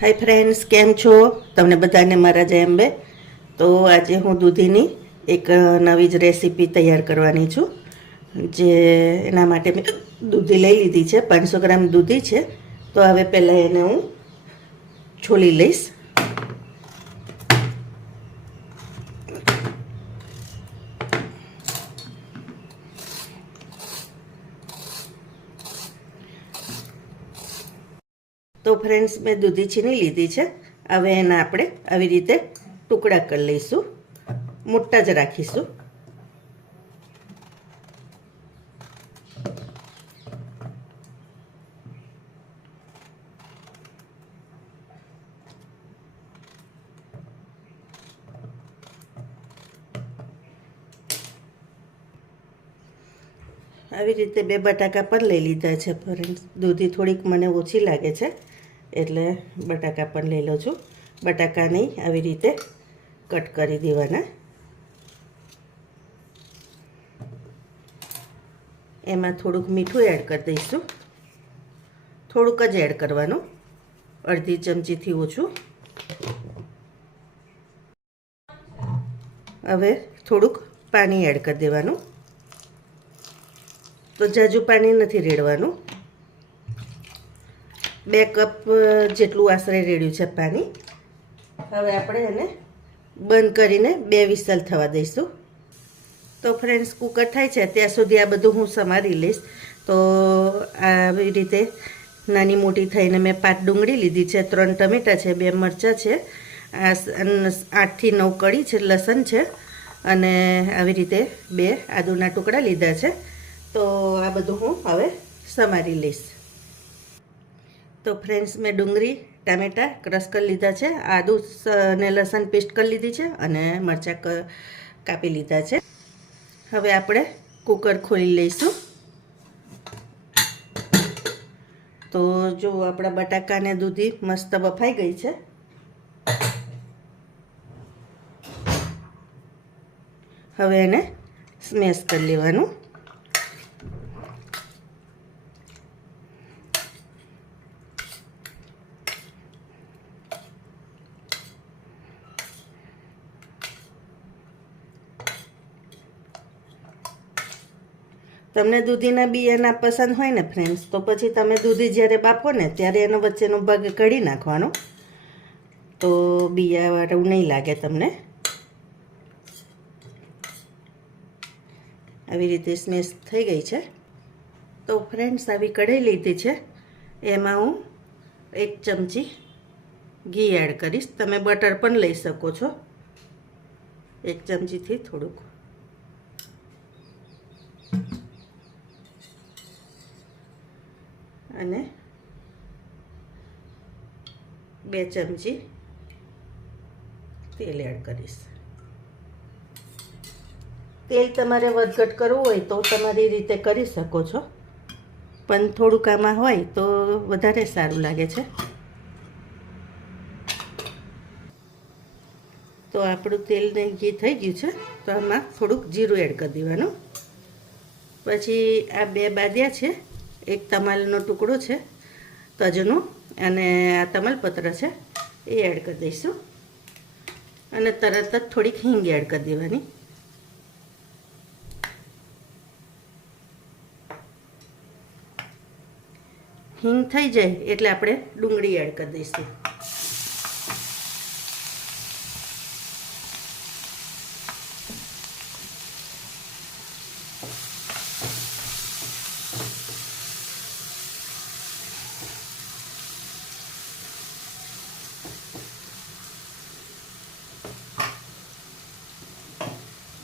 Hi friends, કેમ છો? તમને બધાને મારા જય અંબે. તો આજે હું દૂધીની એક નવી જ રેસીપી તૈયાર કરવાની છું. જે એના માટે મેં દૂધી લઈ લીધી છે, 500 ગ્રામ દૂધી છે. તો હવે પહેલાં એને હું છોલી લઈશ. તો ફ્રેન્ડ્સ, મેં દૂધી છીની લીધી છે. હવે એના આપણે આવી રીતે ટુકડા કરી લઈશું. મોટા જ રાખીશું. આવી રીતે 2 બટાકા પણ લઈ લીધા છે ફ્રેન્ડ્સ. દૂધી થોડીક મને ઓછી લાગે છે એટલે બટાકા પણ લઈ લઉં છું. બટાકાને આવી રીતે કટ કરી દેવાના. એમાં થોડુંક મીઠું એડ કરી દઈશું. થોડુંક જ એડ કરવાનું, અડધી ચમચીથી ઓછું. હવે થોડુંક પાણી એડ કરી દેવાનું. તો જાજુ પાણી નથી રેડવાનું. 2 કપ જેટલું આશરે રેડ્યું છે પાણી. હવે આપણે એને બંધ કરીને 2 વિસલ થવા દઈશું. તો ફ્રેન્ડ્સ, કુકર થાય છે ત્યાં સુધી આ બધું હું સમારી લઈશ. તો આવી રીતે નાની મોટી થઈને મેં 5 ડુંગળી લીધી છે, 3 ટમેટાં છે, 2 મરચાં છે, 8 થી 9 કળી છે, લસણ છે, અને આવી રીતે 2 આદુના ટુકડા લીધા છે. તો આ બધું હું હવે સમારી લઈશ. તો ફ્રેન્ડ્સ, મેં ડુંગળી ટામેટાં ક્રશ કરી લીધા છે, આદુ અને લસણ પેસ્ટ કરી લીધી છે, અને મરચાં કાપી લીધા છે. હવે આપણે કુકર ખોલી લઈશું. તો જો આપણા બટાકા અને દૂધી મસ્ત બફાઈ ગઈ છે. હવે એને સ્મેશ કરી લેવાનું. તમને દૂધીના બિયાના પસંદ હોય ને ફ્રેન્ડ્સ, તો પછી તમે દૂધી જ્યારે બાફો ને ત્યારે એનો વચ્ચેનો ભાગ કાઢી નાખવાનો. તો બિયાવાળું નહીં લાગે તમને. આવી રીતે સ્મેશ થઈ ગઈ છે. તો ફ્રેન્ડ્સ, આવી કઢાઈ લીધી છે. એમાં હું 1 ચમચી ઘી એડ કરીશ. તમે બટર પણ લઈ શકો છો. 1 ચમચીથી થોડુંક. અને 2 ચમચી તેલ એડ કરીશ. તેલ તમારે વધઘટ કરવું હોય તો તમારી રીતે કરી શકો છો, પણ થોડુંક આમાં હોય તો વધારે સારું લાગે છે. તો આપણું તેલ ને ઘી થઈ ગયું છે. તો આમાં થોડુંક જીરું એડ કરી દેવાનું. પછી આ 2 બાદિયા છે, 1 તમાલનો ટુકડો છે તજનો, અને આ તમાલપત્ર છે એ એડ કરી દઈશું. અને તરત જ થોડીક હિંગ એડ કરી દેવાની. હિંગ થઈ જાય એટલે આપણે ડુંગળી એડ કરી દઈશું.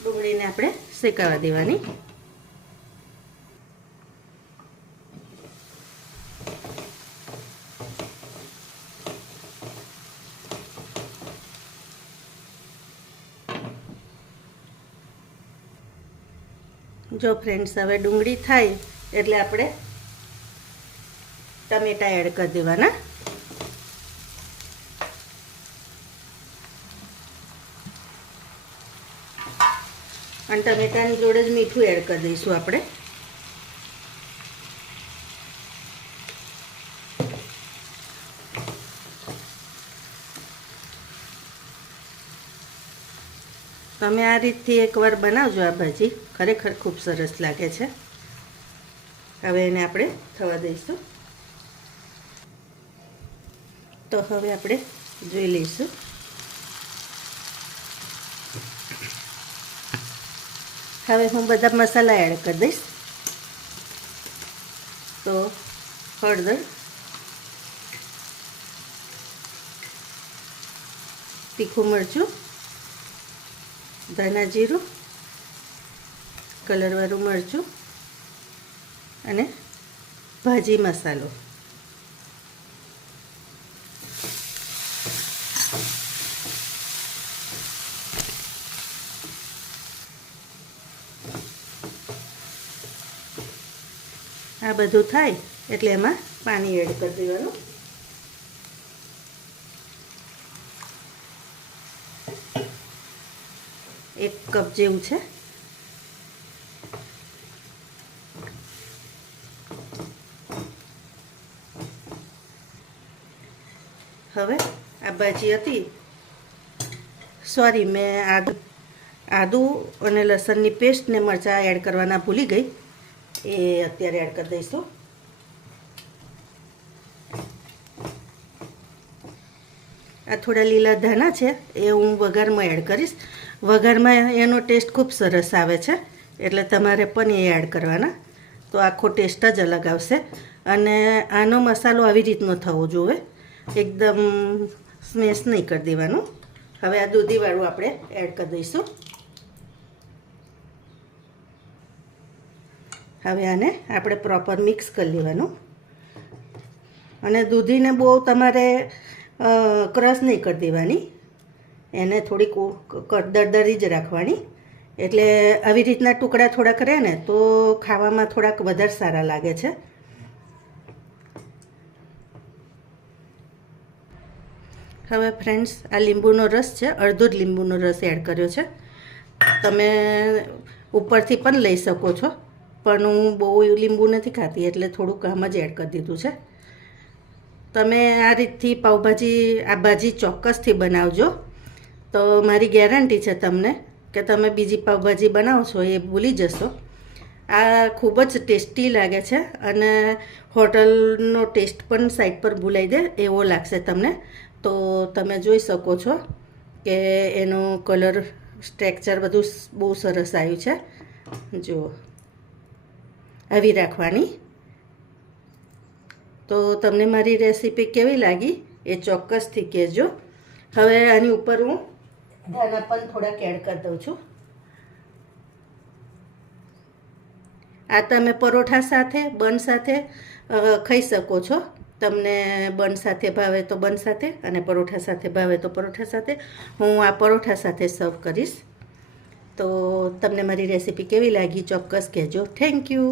ડુંગળીને આપણે શેકાવા દેવાની. જો ફ્રેન્ડ્સ, હવે ડુંગળી થાય એટલે આપણે ટમેટાં એડ કરી દેવાના. અને ટમેટાની જોડે જ મીઠું એડ કરી દઈશું આપણે. તમે આ રીતથી એકવાર બનાવજો આ ભાજી, ખરેખર ખૂબ સરસ લાગે છે. હવે એને આપણે થવા દઈશું. તો હવે આપણે જોઈ લઈશું. હવે હું બધા મસાલા એડ કરી દઈશ. તો હળદર, તીખું મરચું, ધાણા જીરું, કલરવાળું મરચું અને ભાજી મસાલો. આ બધું થાય એટલે એમાં પાણી એડ કરી દેવાનું. એક કપ જેવું છે. હવે આ ભાજી હતી, સોરી મેં આદુ અને લસણની પેસ્ટ ને મરચાં એડ કરવાના ભૂલી ગઈ, એ અત્યારે એડ કરી દઈશું. આ થોડા લીલા ધાણા છે એ હું વઘારમાં એડ કરીશ. વઘારમાં એનો ટેસ્ટ ખૂબ સરસ આવે છે, એટલે તમારે પણ એ એડ કરવાના, તો આખો ટેસ્ટ જ અલગ આવશે. અને આનો મસાલો આવી રીતનો થવો જોઈએ, એકદમ સ્મેશ નહીં કરી દેવાનું. હવે આ દૂધીવાળું આપણે એડ કરી દઈશું. હવે આને આપણે પ્રોપર મિક્સ કરી લેવાનું. અને દૂધીને બહુ તમારે ક્રશ નહીં કરી દેવાની, એને થોડીક દરદરી જ રાખવાની. એટલે આવી રીતના ટુકડા થોડા કરે ને તો ખાવામાં થોડાક વધારે સારા લાગે છે. હવે ફ્રેન્ડ્સ, આ લીંબુનો રસ છે, અડધો જ લીંબુનો રસ એડ કર્યો છે. તમે ઉપરથી પણ લઈ શકો છો, પણ હું બહુ લીંબુ નથી ખાતી એટલે થોડુંક આમ જ એડ કરી દીધું છે. તમે આ રીતથી પાઉંભાજી, આ ભાજી ચોક્કસથી બનાવજો, તો મારી ગેરંટી છે તમને કે તમે બીજી પાઉંભાજી બનાવો છો એ ભૂલી જશો. આ ખૂબ જ ટેસ્ટી લાગે છે અને હોટલનો ટેસ્ટ પણ સાઈડ પર ભૂલાઈ દે એવો લાગશે તમને. તો તમે જોઈ શકો છો કે એનો કલર, સ્ટ્રક્ચર બધું બહુ સરસ આવ્યું છે. જુઓ, આવી રાખવાની. તો તમને મારી રેસીપી કેવી લાગી એ ચોક્કસથી કહેજો. હવે આની ઉપર હું ધાણા પણ થોડાક એડ કરી દઉં છું. આ તમે પરોઠા સાથે, બન સાથે ખાઈ શકો છો. તમને બન સાથે ભાવે તો બન સાથે, અને પરોઠા સાથે ભાવે તો પરોઠા સાથે. હું આ પરોઠા સાથે સર્વ કરીશ. તો તમને મારી રેસીપી કેવી લાગી ચોક્કસ કહેજો. Thank you.